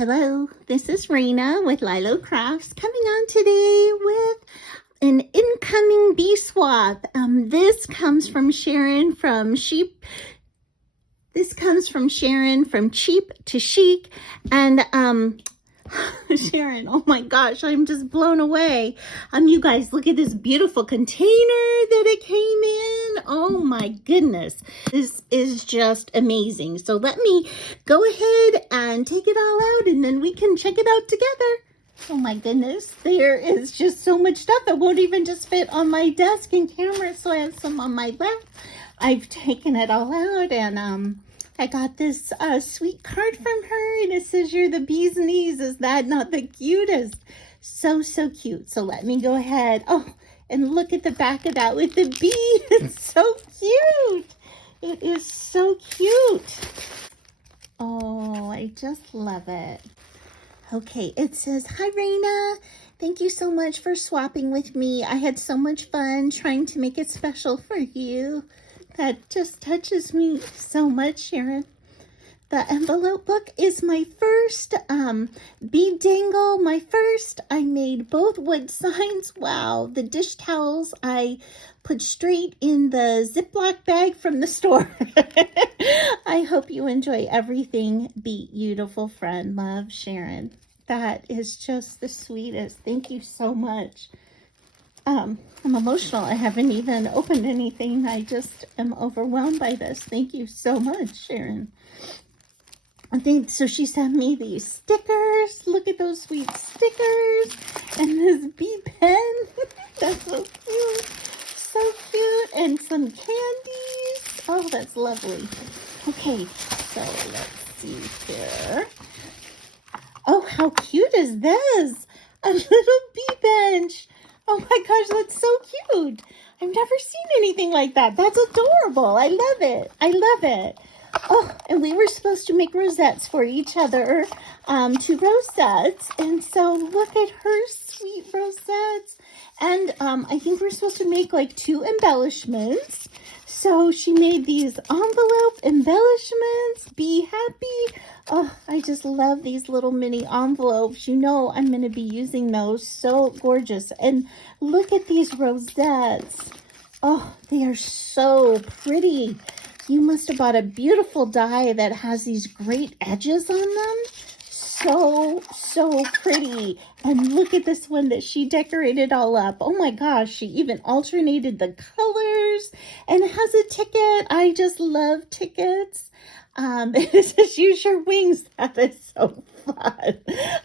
Hello, this is Raina with LYLO Crafts coming on today with an incoming bee swap. This comes from Sharon from Cheap to Chic, and Sharon, oh my gosh, I'm just blown away. You guys, look at this beautiful container that it came in. Oh my goodness, this is just amazing. So let me go ahead and take it all out, and then we can check it out together. Oh my goodness, there is just so much stuff. It won't even just fit on my desk and camera, so I have some on my lap. I've taken it all out, and I got this sweet card from her, and it says, "You're the bee's knees." Is that not the cutest? So, so cute. So let me go ahead. Oh, and look at the back of that with the bee. It's so cute. It is so cute. Oh, I just love it. Okay, it says, "Hi, Raina. Thank you so much for swapping with me. I had so much fun trying to make it special for you." That just touches me so much, Sharon. The envelope book is my first bead dangle. My first. I made both wood signs. Wow. The dish towels I put straight in the Ziploc bag from the store. I hope you enjoy everything. Beautiful friend. Love, Sharon. That is just the sweetest. Thank you so much. I'm emotional. I haven't even opened anything. I just am overwhelmed by this. Thank you so much, Sharon. I think so. She sent me these stickers. Look at those sweet stickers and this bee pen. That's so cute. So cute. And some candies. Oh, that's lovely. Okay, so let's see here. Oh, how cute is this? A little bee bench. Oh my gosh, that's so cute. I've never seen anything like that. That's adorable. I love it. I love it. Oh, and we were supposed to make rosettes for each other, 2 rosettes. And so look at her sweet rosettes. And I think we're supposed to make like 2 embellishments. So she made these envelope embellishments. Be happy. Oh, I just love these little mini envelopes. You know I'm going to be using those. So gorgeous. And look at these rosettes. Oh, they are so pretty. You must have bought a beautiful die that has these great edges on them. So, so pretty. And look at this one that she decorated all up. Oh my gosh, she even alternated the colors and it has a ticket. I just love tickets. It says, "Use your wings." That is so fun.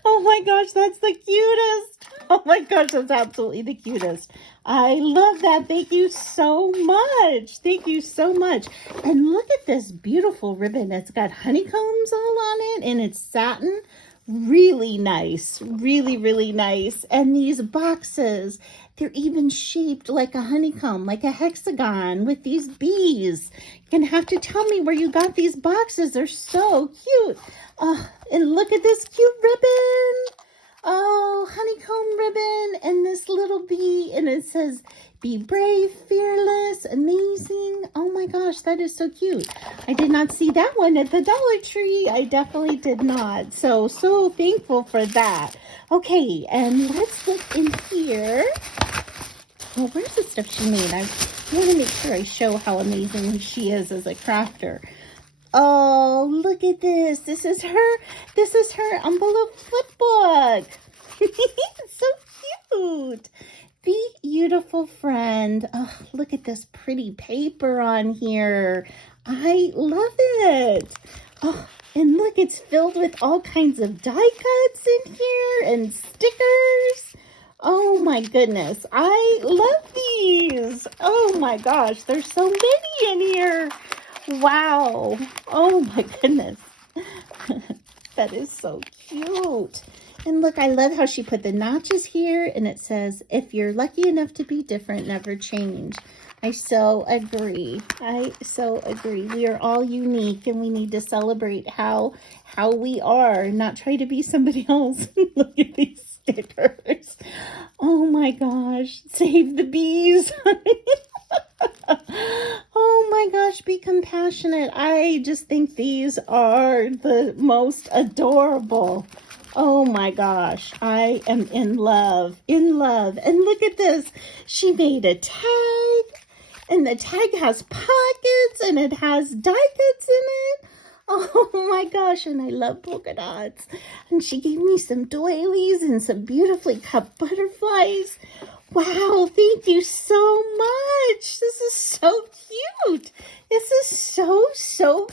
Oh my gosh, that's the cutest. Oh my gosh, that's absolutely the cutest. I love that. Thank you so much. Thank you so much. And look at this beautiful ribbon. It's got honeycombs all on it and it's satin. Really nice. Really, really nice. And these boxes, they're even shaped like a honeycomb, like a hexagon with these bees. You're going to have to tell me where you got these boxes. They're so cute. Oh, and look at this cute ribbon. Oh, honeycomb ribbon and this little bee. And it says, "Be brave, fearless, amazing." Oh my gosh, that is so cute. I did not see that one at the Dollar Tree. I definitely did not. So thankful for that. Okay, and let's look in here. Well, where's the stuff she made? I want to make sure I show how amazing she is as a crafter. Oh, look at this. This is her envelope flipbook. It's so cute. Beautiful friend. Oh, look at this pretty paper on here. I love it. Oh, and look, it's filled with all kinds of die cuts in here and stickers. Oh my goodness. I love these. Oh my gosh, there's so many in here. Wow. Oh my goodness. That is so cute. And look, I love how she put the notches here and it says, "If you're lucky enough to be different, never change." I so agree. I so agree. We are all unique and we need to celebrate how we are, not try to be somebody else. Look at these stickers. Oh my gosh. Save the bees. Oh my gosh, be compassionate. I just think these are the most adorable. Oh my gosh, I am in love, in love. And look at this. She made a tag, and the tag has pockets, and it has die cuts in it. Oh my gosh, and I love polka dots. And she gave me some doilies and some beautifully cut butterflies. Wow, thank you so much. This is so cute. This is so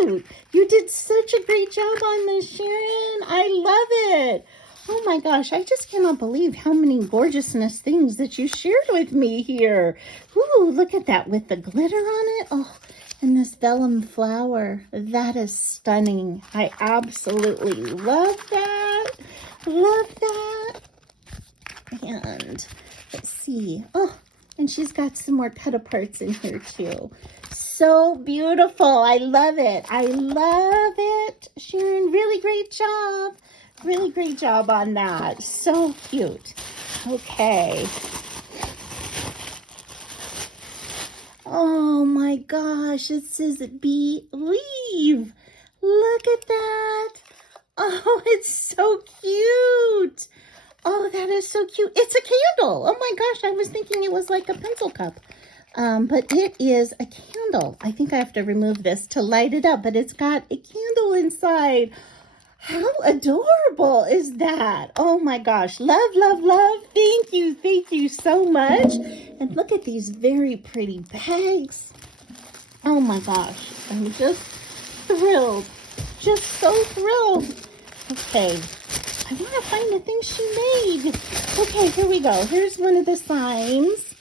cute. You did such a great job on this, Sharon. I love it. Oh my gosh, I just cannot believe how many gorgeousness things that you shared with me here. Ooh, look at that with the glitter on it. Oh, and this vellum flower. That is stunning. I absolutely love that. Love that. And let's see. Oh, and she's got some more cut-aparts in here too. So beautiful. I love it. I love it. Sharon, really great job. Really great job on that. So cute. Okay. Oh my gosh. It says believe. Look at that. Oh, it's so cute. Oh, that is so cute. It's a candle. Oh my gosh, I was thinking it was like a pencil cup. But it is a candle. I think I have to remove this to light it up, but it's got a candle inside. How adorable is that? Oh my gosh. Love, love, love. Thank you. Thank you so much. And look at these very pretty bags. Oh my gosh. I'm just thrilled. Just so thrilled. Okay. I want to find the thing she made. Okay, here we go. Here's one of the signs.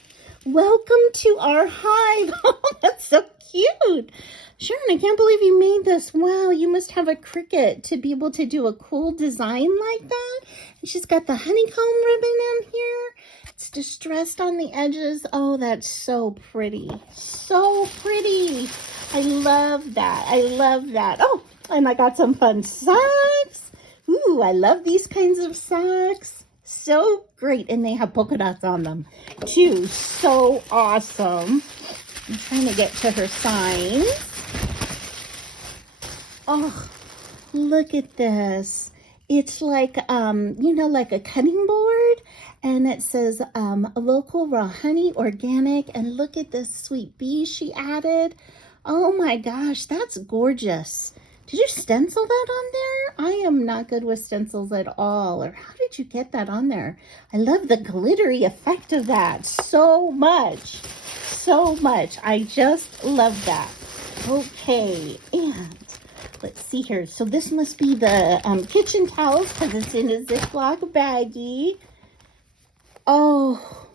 Welcome to our hive. Oh, that's so cute. Sharon, I can't believe you made this. Wow, you must have a Cricut to be able to do a cool design like that. And she's got the honeycomb ribbon in here. It's distressed on the edges. Oh, that's so pretty. So pretty. I love that. I love that. Oh, and I got some fun socks. Ooh, I love these kinds of socks. So great. And they have polka dots on them too. So awesome. I'm trying to get to her signs. Oh, look at this. It's like, like a cutting board. And it says local raw honey, organic. And look at this sweet bee she added. Oh my gosh, that's gorgeous. Did you stencil that on there? I am not good with stencils at all. Or how did you get that on there? I love the glittery effect of that so much. So much. I just love that. Okay, and let's see here. So this must be the kitchen towels because it's in a Ziploc baggie. Oh,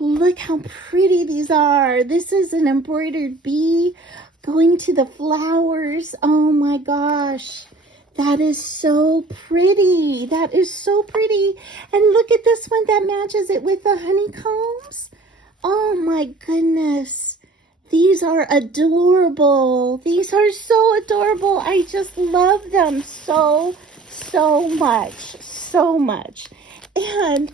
look how pretty these are. This is an embroidered bee going to the flowers. Oh my gosh. That is so pretty. That is so pretty. And look at this one that matches it with the honeycombs. Oh my goodness. These are adorable. These are so adorable. I just love them so much. So much. And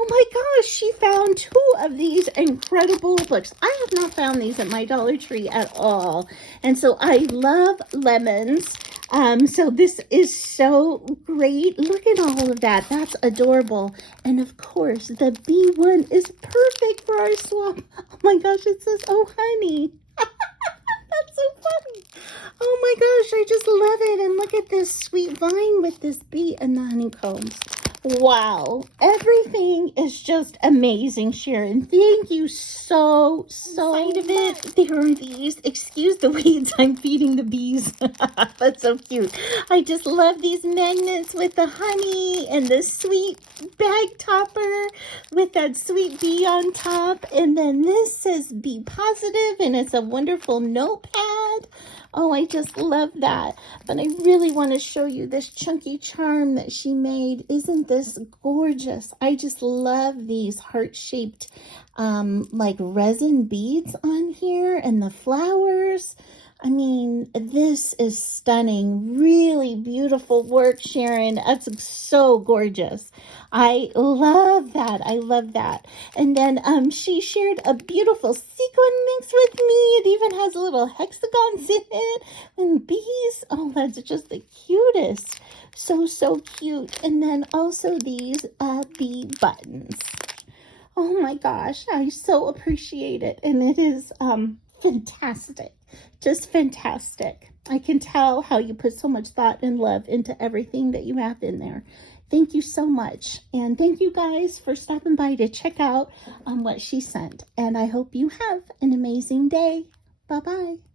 oh my gosh, she found 2 of these incredible books. I have not found these at my Dollar Tree at all. And so I love lemons. So this is so great. Look at all of that. That's adorable. And of course, the B1 is perfect for our swamp. Oh my gosh, it says, oh, honey. That's so funny. Oh my gosh, I just love it. And look at this sweet vine with this bee and the honeycombs. Wow, everything is just amazing, Sharon. Thank you so much. Of it, there are these, excuse the weeds, I'm feeding the bees. That's so cute. I just love these magnets with the honey and the sweet bag topper with that sweet bee on top. And then this says be positive and it's a wonderful notepad. Oh, I just love that. But I really want to show you this chunky charm that she made. Isn't this gorgeous? I just love these heart-shaped like resin beads on here and the flowers. I mean, this is stunning. Really beautiful work, Sharon. That's so gorgeous. I love that. I love that. And then she shared a beautiful sequin mix with me. It even has little hexagons in it and bees. Oh, that's just the cutest. So, so cute. And then also these bee buttons. Oh my gosh, I so appreciate it. And it is fantastic. Just fantastic. I can tell how you put so much thought and love into everything that you have in there. Thank you so much. And thank you guys for stopping by to check out what she sent. And I hope you have an amazing day. Bye-bye.